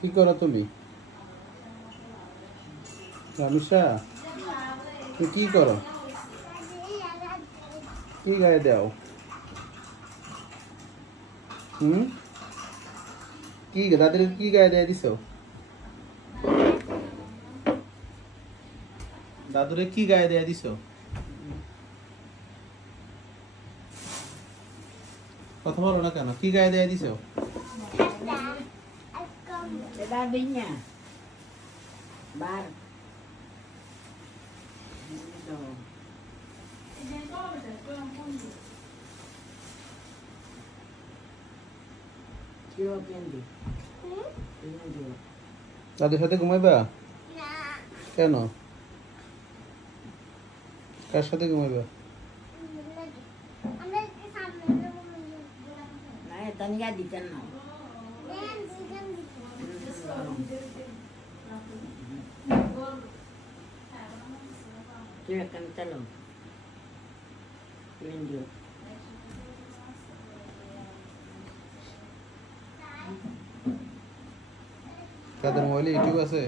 কি করো তুমি? রামিসা, তুমি কি করো? কি গায়ে দাও? কি দাদির কি গায়ে দিয়ে দিছো? দাদুরে কি গায়ে দিয়ে দিছো? কথা বলো না কেন? কি গায়ে দিয়ে দিছো? Dadinya bar দাদুর সাথে ঘুমাইবা? কেন? কার সাথে ঘুমাইবা? tanya di channel silakan tolong video কাদের মোবাইলে ইউটিউব আছে?